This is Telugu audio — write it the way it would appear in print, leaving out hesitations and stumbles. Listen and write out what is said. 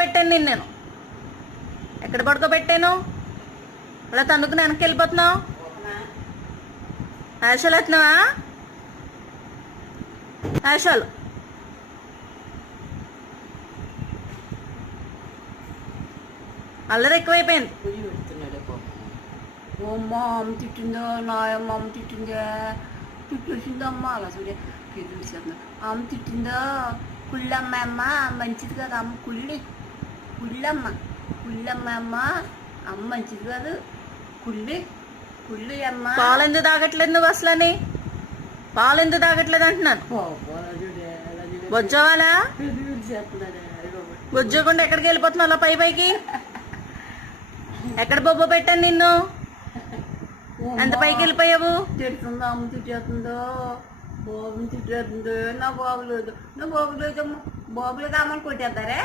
పడుకోబెట్టాను నేను ఎక్కడ పడుకోబెట్టాను? అలా తన్నుకుని వెనక్కి వెళ్ళిపోతున్నావు. ఆశాలు వస్తున్నావా? ఆశాలు అల్లరి ఎక్కువైపోయింది. అమ్మ అమ్మ తిట్టిందో నా అమ్మ తిట్టిందా తిట్టేసిందో అమ్మ అలా చూడే చూసేస్తున్నా అమ్మ తిట్టిందో కుళ్ళమ్మ అమ్మ మంచిది కాదు అమ్మ కుళ్ళమ్మ అమ్మ అమ్మ మంచిది కాదు కుళ్ళి అమ్మ. పాలు ఎందుకు తాగట్లేదు నువ్వు అసలని? పాలు ఎందుకు తాగట్లేదు అంటున్నాను. బొజ్జవాలా? బొజ్జకుండా ఎక్కడికి వెళ్ళిపోతున్నావు అలా పైకి? ఎక్కడ బొబ్బ పెట్టాను నిన్ను? ఎంత పైకి వెళ్ళిపోయావు? తిడుతుందో అమ్మ తిట్టేస్తుందో బాబుని తిట్టేస్తుందో నా బాబులేదు అమ్మ బాబులేదు అమ్మని కొట్టేస్తారే.